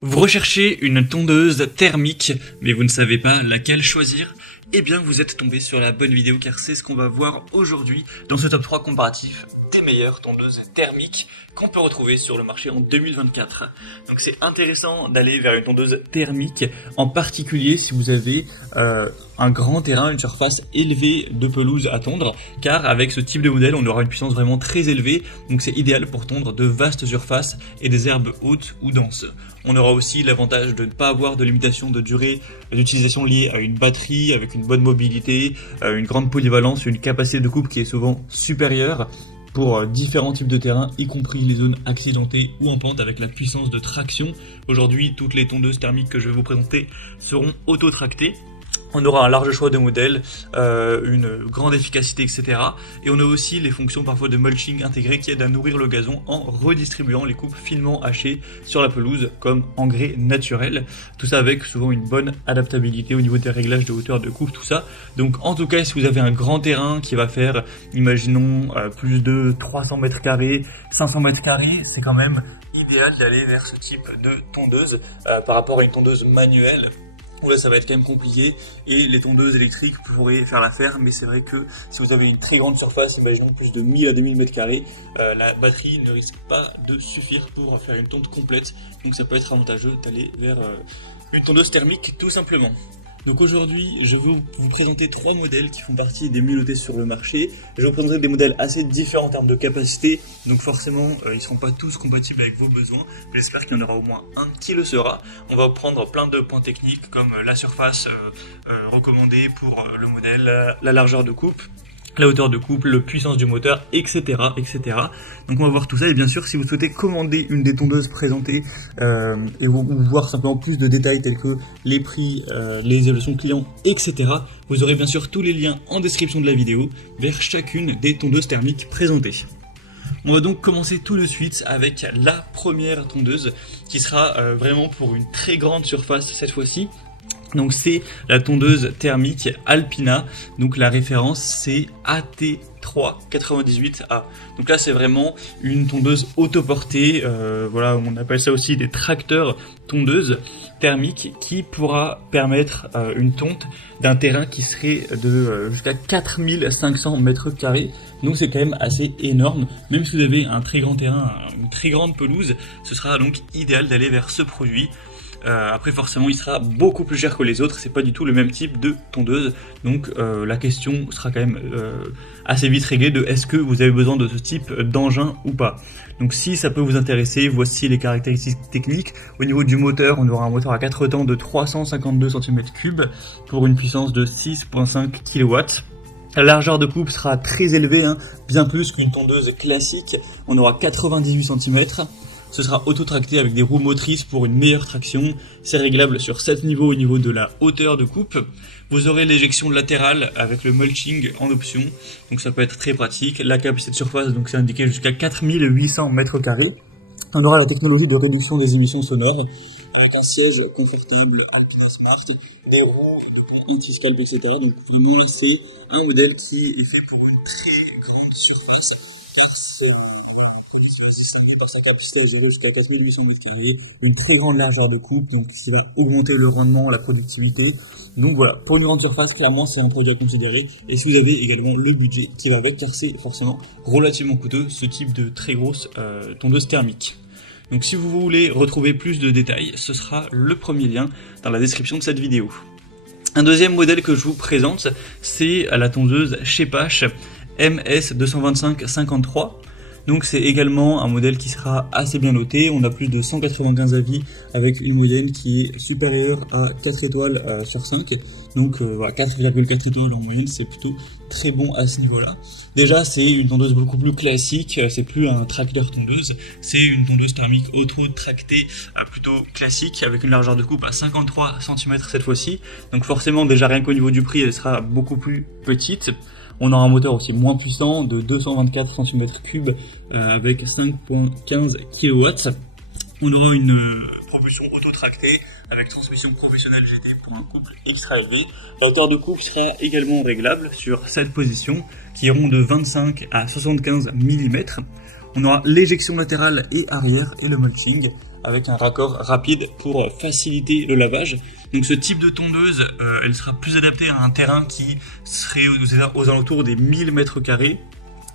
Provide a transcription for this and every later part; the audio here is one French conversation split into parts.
Vous recherchez une tondeuse thermique, mais vous ne savez pas laquelle choisir? Eh bien, vous êtes tombé sur la bonne vidéo car c'est ce qu'on va voir aujourd'hui dans ce top 3 comparatif des meilleures tondeuses thermiques qu'on peut retrouver sur le marché en 2024. Donc c'est intéressant d'aller vers une tondeuse thermique, en particulier si vous avez un grand terrain, une surface élevée de pelouse à tondre, car avec ce type de modèle, on aura une puissance vraiment très élevée, donc c'est idéal pour tondre de vastes surfaces et des herbes hautes ou denses. On aura aussi l'avantage de ne pas avoir de limitation de durée d'utilisation liée à une batterie avec une bonne mobilité, une grande polyvalence, une capacité de coupe qui est souvent supérieure pour différents types de terrains, y compris les zones accidentées ou en pente avec la puissance de traction. Aujourd'hui, toutes les tondeuses thermiques que je vais vous présenter seront auto-tractées. On aura un large choix de modèles, une grande efficacité, etc. Et on a aussi les fonctions parfois de mulching intégrées qui aident à nourrir le gazon en redistribuant les coupes finement hachées sur la pelouse comme engrais naturel. Tout ça avec souvent une bonne adaptabilité au niveau des réglages de hauteur de coupe, tout ça. Donc en tout cas, si vous avez un grand terrain qui va faire, imaginons, plus de 300 mètres carrés, 500 mètres carrés, c'est quand même idéal d'aller vers ce type de tondeuse par rapport à une tondeuse manuelle. Là ça va être quand même compliqué et les tondeuses électriques pourraient faire l'affaire, mais c'est vrai que si vous avez une très grande surface, imaginons plus de 1000 à 2000 m², la batterie ne risque pas de suffire pour faire une tonde complète, donc ça peut être avantageux d'aller vers une tondeuse thermique tout simplement. Donc aujourd'hui, je vais vous présenter 3 modèles qui font partie des mieux notés sur le marché. Je vous présenterai des modèles assez différents en termes de capacité, donc forcément, ils ne seront pas tous compatibles avec vos besoins, mais j'espère qu'il y en aura au moins un qui le sera. On va prendre plein de points techniques comme la surface recommandée pour le modèle, la largeur de coupe, la hauteur de coupe, la puissance du moteur, etc., etc. Donc on va voir tout ça, et bien sûr si vous souhaitez commander une des tondeuses présentées ou voir simplement plus de détails tels que les prix, les évaluations clients, etc., vous aurez bien sûr tous les liens en description de la vidéo vers chacune des tondeuses thermiques présentées. On va donc commencer tout de suite avec la première tondeuse qui sera vraiment pour une très grande surface cette fois-ci. Donc c'est la tondeuse thermique Alpina, donc la référence c'est AT398A. Donc là c'est vraiment une tondeuse autoportée, voilà, on appelle ça aussi des tracteurs tondeuses thermiques qui pourra permettre une tonte d'un terrain qui serait de jusqu'à 4500 m². Donc c'est quand même assez énorme, même si vous avez un très grand terrain, une très grande pelouse, ce sera donc idéal d'aller vers ce produit. Après forcément il sera beaucoup plus cher que les autres, c'est pas du tout le même type de tondeuse, donc la question sera quand même assez vite réglée de est-ce que vous avez besoin de ce type d'engin ou pas. Donc si ça peut vous intéresser, voici les caractéristiques techniques. Au niveau du moteur, on aura un moteur à 4 temps de 352 cm3 pour une puissance de 6.5 kW. La largeur de coupe sera très élevée, bien plus qu'une tondeuse classique, on aura 98 cm. Ce sera auto-tracté avec des roues motrices pour une meilleure traction. C'est réglable sur 7 niveaux au niveau de la hauteur de coupe. Vous aurez l'éjection latérale avec le mulching en option. Donc ça peut être très pratique. La capacité de surface, donc c'est indiqué jusqu'à 4800 m². On aura la technologie de réduction des émissions sonores avec un siège confortable Alpina Smart, des roues anti-scalp, etc. Donc vraiment c'est un modèle qui est fait pour une très grande surface. Car c'est par sa capacité à gérer jusqu'à 4800 m², une très grande largeur de coupe, donc qui va augmenter le rendement, la productivité. Donc voilà, pour une grande surface, clairement c'est un produit à considérer, et si vous avez également le budget qui va avec, car c'est forcément relativement coûteux ce type de très grosse tondeuse thermique. Donc si vous voulez retrouver plus de détails, ce sera le premier lien dans la description de cette vidéo. Un deuxième modèle que je vous présente, c'est la tondeuse Shepash MS225-53. Donc c'est également un modèle qui sera assez bien noté, on a plus de 195 avis avec une moyenne qui est supérieure à 4 étoiles sur 5. Donc voilà, 4,4 étoiles en moyenne, c'est plutôt très bon à ce niveau-là. Déjà c'est une tondeuse beaucoup plus classique, c'est plus un tracteur tondeuse, c'est une tondeuse thermique auto-tractée plutôt classique avec une largeur de coupe à 53 cm cette fois-ci. Donc forcément déjà rien qu'au niveau du prix elle sera beaucoup plus petite. On aura un moteur aussi moins puissant de 224 cm3 avec 5.15 kW. On aura une propulsion auto-tractée avec transmission professionnelle GT pour un couple extra élevé. La hauteur de coupe sera également réglable sur 7 positions qui iront de 25 à 75 mm. On aura l'éjection latérale et arrière et le mulching avec un raccord rapide pour faciliter le lavage. Donc ce type de tondeuse, elle sera plus adaptée à un terrain qui serait aux alentours des 1000 mètres carrés,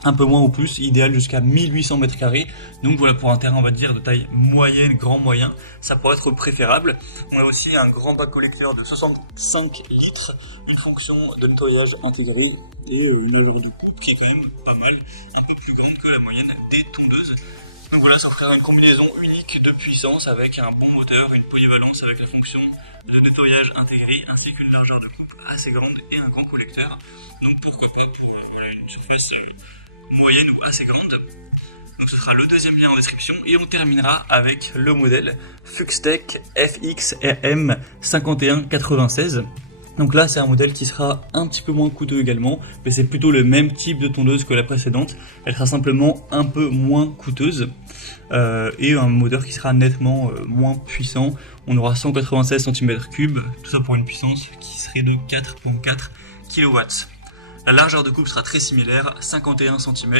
un peu moins ou plus, idéal jusqu'à 1800 mètres carrés. Donc voilà, pour un terrain, on va dire, de taille moyenne, grand moyen, ça pourrait être préférable. On a aussi un grand bac collecteur de 65 litres, une fonction de nettoyage intégrée et une largeur de coupe qui est quand même pas mal, un peu plus grande que la moyenne des tondeuses. Donc voilà, ça offrira une combinaison unique de puissance avec un bon moteur, une polyvalence avec la fonction de nettoyage intégrée ainsi qu'une largeur de coupe assez grande et un grand collecteur. Donc pourquoi pas pour une surface moyenne ou assez grande. Donc ce sera le deuxième lien en description et on terminera avec le modèle Fuxtech FXRM 5196. Donc là c'est un modèle qui sera un petit peu moins coûteux également, mais c'est plutôt le même type de tondeuse que la précédente. Elle sera simplement un peu moins coûteuse et un moteur qui sera nettement moins puissant. On aura 196 cm3, tout ça pour une puissance qui serait de 4,4 kW. La largeur de coupe sera très similaire, 51 cm.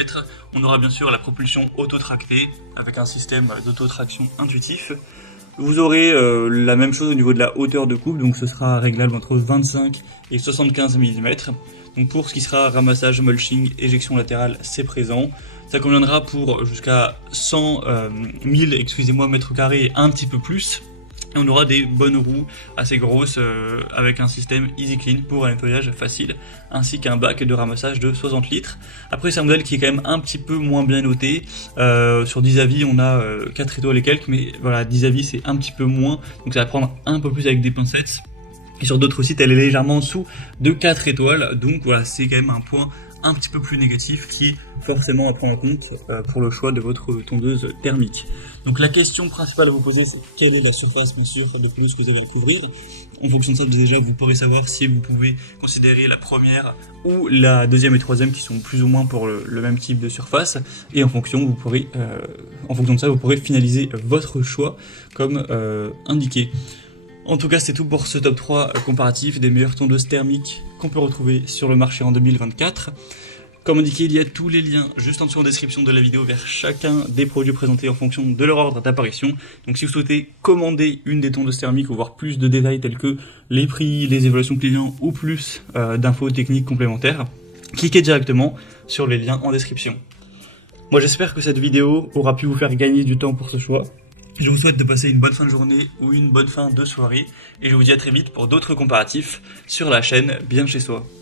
On aura bien sûr la propulsion auto-tractée avec un système d'auto-traction intuitif. Vous aurez la même chose au niveau de la hauteur de coupe, donc ce sera réglable entre 25 et 75 mm. Donc pour ce qui sera ramassage, mulching, éjection latérale, c'est présent. Ça conviendra pour jusqu'à 100 000 mètres carrés et un petit peu plus. Et on aura des bonnes roues assez grosses avec un système Easy Clean pour un nettoyage facile, ainsi qu'un bac de ramassage de 60 litres. Après c'est un modèle qui est quand même un petit peu moins bien noté. Sur 10 avis on a 4 étoiles et quelques, mais voilà, 10 avis c'est un petit peu moins, donc ça va prendre un peu plus avec des pincettes. Et sur d'autres sites elle est légèrement en dessous de 4 étoiles, donc voilà, c'est quand même un point un petit peu plus négatif qui est forcément à prendre en compte pour le choix de votre tondeuse thermique. Donc la question principale à vous poser, c'est quelle est la surface bien sûr de pelouse que vous allez couvrir. En fonction de ça déjà vous pourrez savoir si vous pouvez considérer la première ou la deuxième et troisième qui sont plus ou moins pour le même type de surface, et en fonction de ça vous pourrez finaliser votre choix comme indiqué. En tout cas, c'est tout pour ce top 3 comparatif des meilleures tondeuses thermiques qu'on peut retrouver sur le marché en 2024. Comme indiqué, il y a tous les liens juste en dessous en description de la vidéo vers chacun des produits présentés en fonction de leur ordre d'apparition. Donc si vous souhaitez commander une des tondeuses thermiques ou voir plus de détails tels que les prix, les évaluations clients ou plus d'infos techniques complémentaires, cliquez directement sur les liens en description. Moi j'espère que cette vidéo aura pu vous faire gagner du temps pour ce choix. Je vous souhaite de passer une bonne fin de journée ou une bonne fin de soirée et je vous dis à très vite pour d'autres comparatifs sur la chaîne Bien Chez Soi.